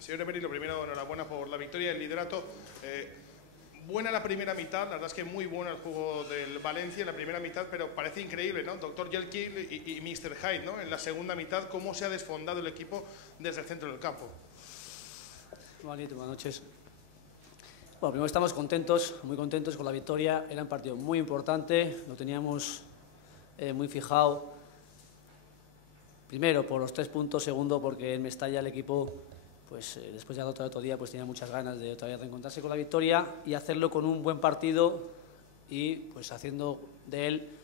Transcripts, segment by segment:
Señor Emery, lo primero, enhorabuena por la victoria, el liderato. Buena la primera mitad, la verdad es que muy bueno el juego del Valencia en la primera mitad, pero parece increíble, ¿no? Dr. Jekyll y Mr. Hyde, ¿no? En la segunda mitad, cómo se ha desfondado el equipo desde el centro del campo. Buenas noches. Bueno, primero estamos contentos, muy contentos con la victoria. Era un partido muy importante, lo teníamos muy fijado. Primero, por los 3 puntos. Segundo, porque en Mestalla el equipo, pues después de otro día, pues tenía muchas ganas de otra vez reencontrarse con la victoria y hacerlo con un buen partido y pues haciendo de él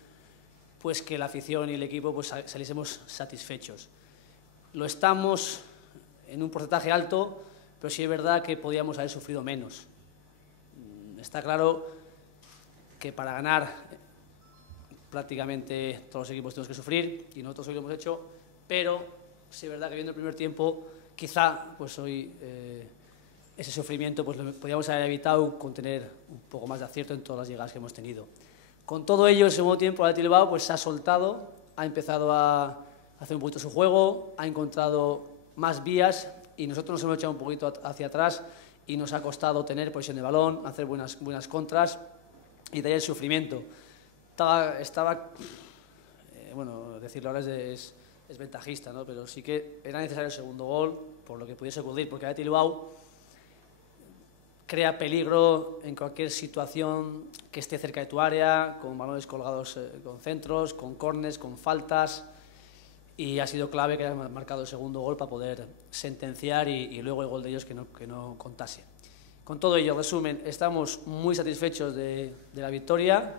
pues que la afición y el equipo pues saliésemos satisfechos. Lo estamos en un porcentaje alto, pero sí es verdad que podíamos haber sufrido menos. Está claro que para ganar prácticamente todos los equipos tenemos que sufrir y nosotros hoy lo hemos hecho, pero sí es verdad que viendo el primer tiempo quizá pues hoy ese sufrimiento pues lo podríamos haber evitado con tener un poco más de acierto en todas las llegadas que hemos tenido. Con todo ello, el segundo tiempo el Athletic Bilbao pues se ha soltado, ha empezado a hacer un poquito su juego, ha encontrado más vías y nosotros nos hemos echado un poquito hacia atrás y nos ha costado tener posesión de balón, hacer buenas contras y de ahí el sufrimiento. Bueno, decirlo ahora es ventajista, ¿no? Pero sí que era necesario el segundo gol, por lo que pudiese ocurrir, porque Athletic Bilbao crea peligro en cualquier situación que esté cerca de tu área, con balones colgados con centros, con córners, con faltas, y ha sido clave que hayan marcado el segundo gol para poder sentenciar y luego el gol de ellos que no contase. Con todo ello, resumen, estamos muy satisfechos de la victoria,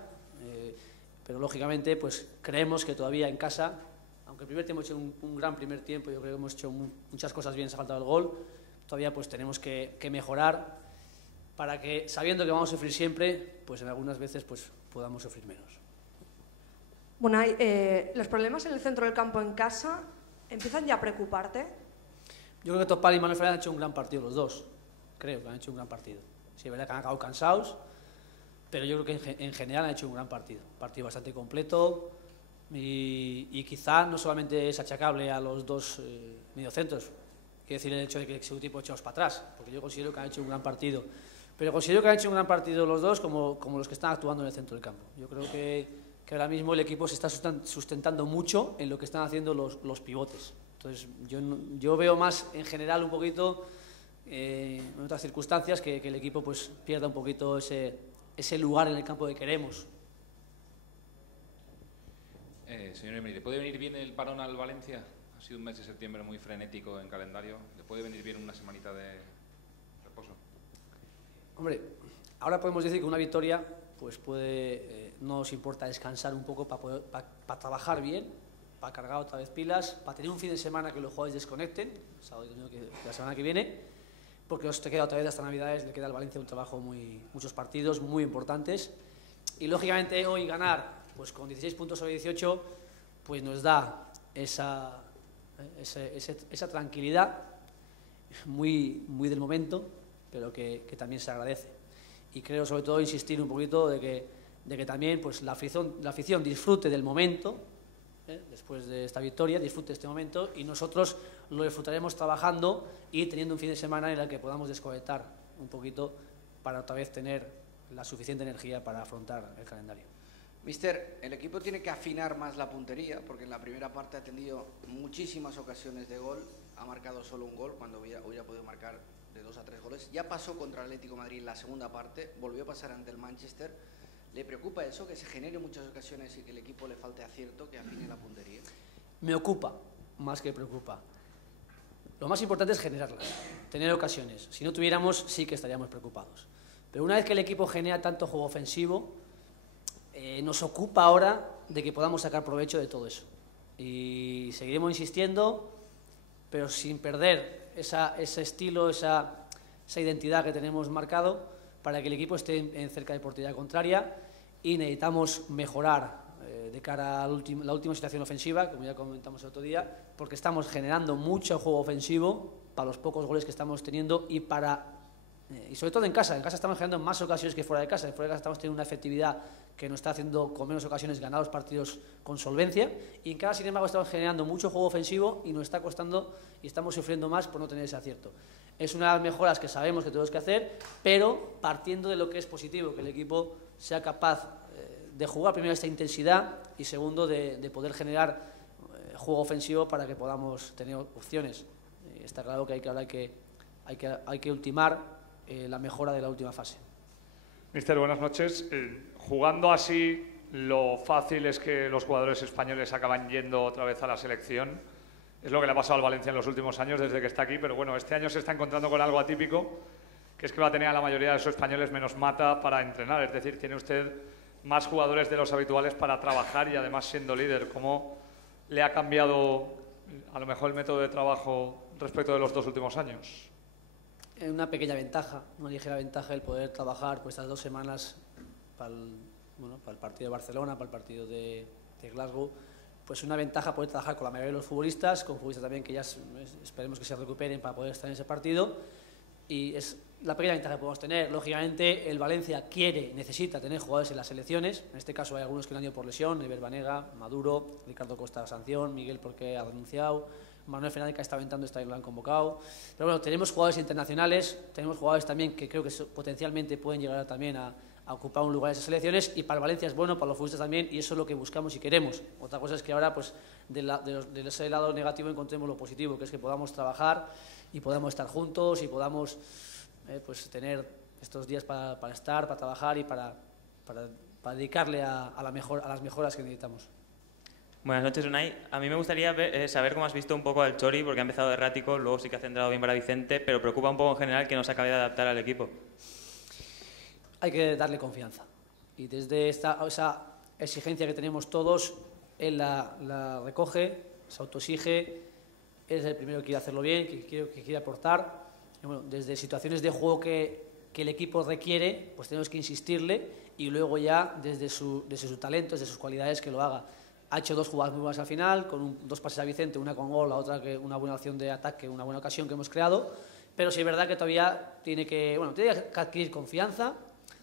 pero lógicamente pues creemos que todavía en casa, aunque el primer tiempo hemos hecho un gran primer tiempo, yo creo que hemos hecho muchas cosas bien, se ha faltado el gol, todavía pues tenemos que mejorar para que, sabiendo que vamos a sufrir siempre, pues en algunas veces pues podamos sufrir menos. Bueno, los problemas en el centro del campo en casa, ¿empiezan ya a preocuparte? Yo creo que Topal y Manuel Fernández han hecho un gran partido, los dos. Creo que han hecho un gran partido. Sí, es verdad que han acabado cansados, pero yo creo que en general han hecho un gran partido. Un partido bastante completo y quizá no solamente es achacable a los dos mediocentros, quiere decir el hecho de que su tipo echamos para atrás, porque yo considero que han hecho un gran partido. Pero considero que han hecho un gran partido los dos como los que están actuando en el centro del campo. Yo creo que ahora mismo el equipo se está sustentando mucho en lo que están haciendo los pivotes. Entonces yo veo más en general un poquito en otras circunstancias que el equipo pues pierda un poquito ese lugar en el campo que queremos. Señor Emery, ¿le puede venir bien el parón al Valencia? Ha sido un mes de septiembre muy frenético en calendario. ¿Le puede venir bien una semanita de reposo? Hombre, ahora podemos decir que una victoria pues puede, no nos importa descansar un poco para trabajar bien, para cargar otra vez pilas, para tener un fin de semana que los jugadores desconecten, sábado y domingo la semana que viene, porque os te queda otra vez hasta Navidades, le queda al Valencia un trabajo muchos partidos muy importantes y lógicamente hoy ganar pues con 16 puntos sobre 18 pues nos da esa tranquilidad muy del momento, pero que también se agradece. Y creo sobre todo insistir un poquito de que también pues la afición disfrute del momento, después de esta victoria, disfrute de este momento y nosotros lo disfrutaremos trabajando y teniendo un fin de semana en el que podamos desconectar un poquito para otra vez tener la suficiente energía para afrontar el calendario. Mister, el equipo tiene que afinar más la puntería porque en la primera parte ha tenido muchísimas ocasiones de gol, ha marcado solo un gol cuando hubiera podido marcar de 2 a 3 goles. Ya pasó contra el Atlético de Madrid en la segunda parte, volvió a pasar ante el Manchester. ¿Le preocupa eso, que se genere muchas ocasiones y que el equipo le falte acierto, que afine la puntería? Me ocupa, más que preocupa. Lo más importante es generarlas, tener ocasiones. Si no tuviéramos, sí que estaríamos preocupados. Pero una vez que el equipo genera tanto juego ofensivo, nos ocupa ahora de que podamos sacar provecho de todo eso. Y seguiremos insistiendo, pero sin perder ese estilo, esa identidad que tenemos marcado para que el equipo esté en cerca de portería contraria y necesitamos mejorar de cara a la última situación ofensiva, como ya comentamos el otro día, porque estamos generando mucho juego ofensivo para los pocos goles que estamos teniendo y sobre todo en casa. En casa estamos generando más ocasiones que fuera de casa. Fuera de casa estamos teniendo una efectividad que nos está haciendo con menos ocasiones ganar los partidos con solvencia y en casa, sin embargo, estamos generando mucho juego ofensivo y nos está costando y estamos sufriendo más por no tener ese acierto. Es una de las mejoras que sabemos que tenemos que hacer, pero partiendo de lo que es positivo, que el equipo sea capaz de jugar primero esta intensidad y segundo de poder generar juego ofensivo para que podamos tener opciones. Está claro que hay que ultimar la mejora de la última fase. Mister, buenas noches. Jugando así, lo fácil es que los jugadores españoles acaban yendo otra vez a la selección. Es lo que le ha pasado al Valencia en los últimos años desde que está aquí, pero bueno, este año se está encontrando con algo atípico, que es que va a tener a la mayoría de esos españoles menos mata para entrenar. Es decir, tiene usted más jugadores de los habituales para trabajar y además siendo líder. ¿Cómo le ha cambiado a lo mejor el método de trabajo respecto de los 2 últimos años? Una pequeña ventaja, una ligera ventaja el poder trabajar pues, estas 2 semanas para el partido de Barcelona, para el partido de Glasgow. Pues una ventaja poder trabajar con la mayoría de los futbolistas, con futbolistas también que ya esperemos que se recuperen para poder estar en ese partido. Y es la pequeña ventaja que podemos tener. Lógicamente, el Valencia necesita tener jugadores en las selecciones. En este caso hay algunos que han ido por lesión, Ever Banega, Maduro, Ricardo Costa sanción, Miguel porque ha renunciado, Manuel Fernández que está aventando, lo han convocado. Pero bueno, tenemos jugadores internacionales, tenemos jugadores también que creo que potencialmente pueden llegar también a ocupar un lugar en esas selecciones, y para el Valencia es bueno, para los futbolistas también, y eso es lo que buscamos y queremos. Otra cosa es que ahora, pues, de ese lado negativo encontremos lo positivo, que es que podamos trabajar y podamos estar juntos y podamos pues, tener estos días para estar, para trabajar y para dedicarle a las mejoras que necesitamos. Buenas noches, Unai. A mí me gustaría saber cómo has visto un poco al Chori, porque ha empezado errático, luego sí que ha centrado bien para Vicente, pero preocupa un poco en general que no se acabe de adaptar al equipo. Hay que darle confianza. Y desde esa exigencia que tenemos todos, él la recoge, se autoexige, él es el primero que quiere hacerlo bien, que quiere aportar. Y bueno, desde situaciones de juego que el equipo requiere, pues tenemos que insistirle, y luego ya desde su talento, desde sus cualidades, que lo haga. Ha hecho 2 jugadas muy buenas al final, con 2 pases a Vicente, una con gol, la otra que una buena acción de ataque, una buena ocasión que hemos creado. Pero sí es verdad que todavía tiene que adquirir confianza.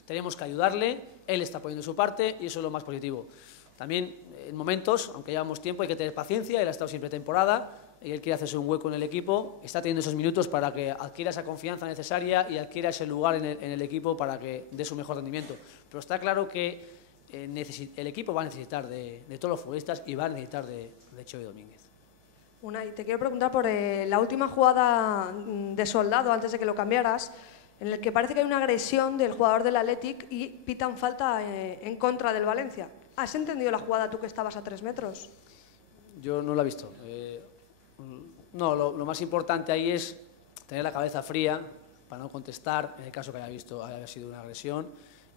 Tenemos que ayudarle, él está poniendo su parte y eso es lo más positivo. También en momentos, aunque llevamos tiempo, hay que tener paciencia. Él ha estado siempre temporada y él quiere hacerse un hueco en el equipo, está teniendo esos minutos para que adquiera esa confianza necesaria y adquiera ese lugar en el equipo para que dé su mejor rendimiento. Pero está claro que el equipo va a necesitar de todos los futbolistas y va a necesitar de Xavi Domínguez. Unai, te quiero preguntar por la última jugada de Soldado, antes de que lo cambiaras, en el que parece que hay una agresión del jugador del Athletic y pitan falta en contra del Valencia. ¿Has entendido la jugada tú que estabas a 3 metros? Yo no la he visto. No, lo más importante ahí es tener la cabeza fría para no contestar en el caso que haya sido una agresión,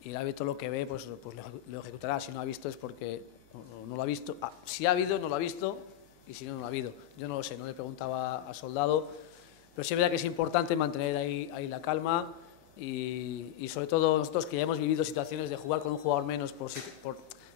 y el árbitro lo que ve pues lo ejecutará. Si no ha visto es porque no lo ha visto. Si ha habido, no lo ha visto, y si no, no lo ha habido. Yo no lo sé, no le preguntaba a Soldado. Pero sí es verdad que es importante mantener ahí la calma y sobre todo nosotros que ya hemos vivido situaciones de jugar con un jugador menos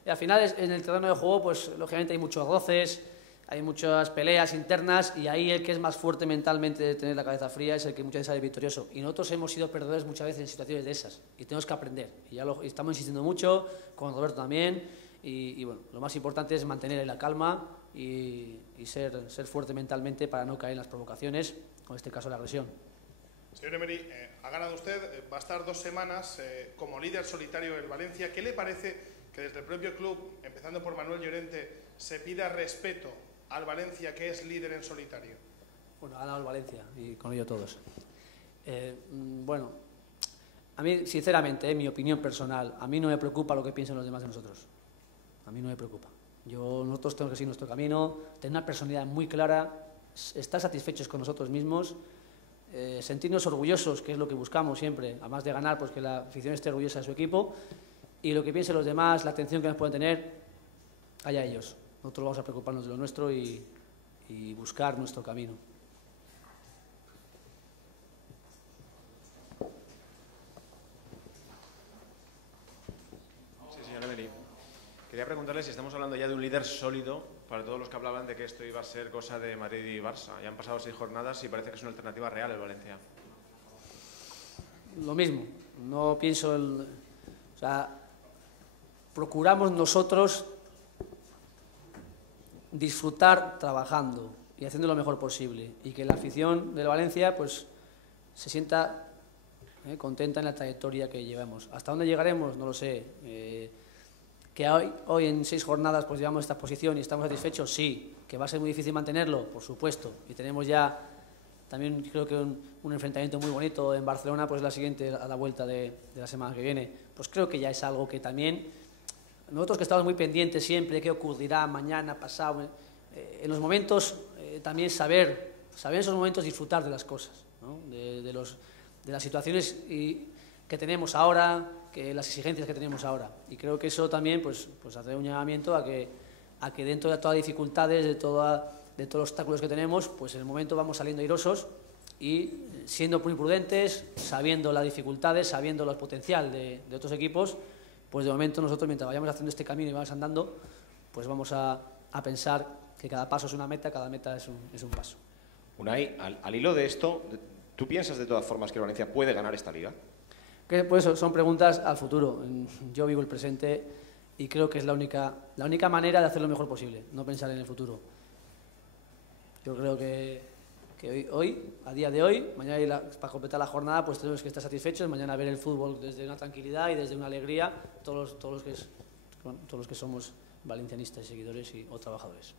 y al final en el terreno de juego pues lógicamente hay muchos roces, hay muchas peleas internas, y ahí el que es más fuerte mentalmente de tener la cabeza fría es el que muchas veces sale victorioso, y nosotros hemos sido perdedores muchas veces en situaciones de esas y tenemos que aprender, y estamos insistiendo mucho con Roberto también, y bueno, lo más importante es mantener la calma y ser fuerte mentalmente para no caer en las provocaciones, en este caso la agresión. Señor Emery, ha ganado usted, va a estar 2 semanas como líder solitario del Valencia. ¿Qué le parece que desde el propio club, empezando por Manuel Llorente, se pida respeto al Valencia, que es líder en solitario? Bueno, ha ganado el Valencia y con ello todos. Bueno, a mí, sinceramente, mi opinión personal, a mí no me preocupa lo que piensen los demás de nosotros. A mí no me preocupa. Nosotros tenemos que seguir nuestro camino, tener una personalidad muy clara, estar satisfechos con nosotros mismos, sentirnos orgullosos, que es lo que buscamos siempre, además de ganar, pues que la afición esté orgullosa de su equipo, y lo que piensen los demás, la atención que nos pueden tener, allá ellos. Nosotros vamos a preocuparnos de lo nuestro y buscar nuestro camino. Sí, señor Emery. Quería preguntarle si estamos hablando ya de un líder sólido para todos los que hablaban de que esto iba a ser cosa de Madrid y Barça. Ya han pasado 6 jornadas y parece que es una alternativa real el Valencia. Lo mismo. No pienso o sea, procuramos nosotros disfrutar trabajando y haciendo lo mejor posible, y que la afición del Valencia pues se sienta contenta en la trayectoria que llevamos. ¿Hasta dónde llegaremos? No lo sé. Que hoy en 6 jornadas pues llevamos esta posición y estamos satisfechos, sí. Que va a ser muy difícil mantenerlo, por supuesto. Y tenemos ya también creo que un enfrentamiento muy bonito en Barcelona, pues la siguiente, a la vuelta de la semana que viene. Pues creo que ya es algo que también nosotros, que estamos muy pendientes siempre de qué ocurrirá mañana, pasado, en los momentos también saber en esos momentos disfrutar de las cosas, ¿no? de las situaciones que tenemos ahora, las exigencias que tenemos ahora. Y creo que eso también pues hace un llamamiento a que dentro de todas las dificultades, de todos los obstáculos que tenemos, pues en el momento vamos saliendo airosos y siendo muy prudentes, sabiendo las dificultades, sabiendo el potencial de otros equipos, pues de momento nosotros, mientras vayamos haciendo este camino y vamos andando, pues vamos a pensar que cada paso es una meta, cada meta es un paso. Unai, al hilo de esto, ¿tú piensas de todas formas que el Valencia puede ganar esta liga? Pues son preguntas al futuro. Yo vivo el presente y creo que es la única manera de hacer lo mejor posible, no pensar en el futuro. Yo creo que hoy, a día de hoy, mañana para completar la jornada, pues tenemos que estar satisfechos, mañana ver el fútbol desde una tranquilidad y desde una alegría, todos los que somos valencianistas, seguidores o trabajadores.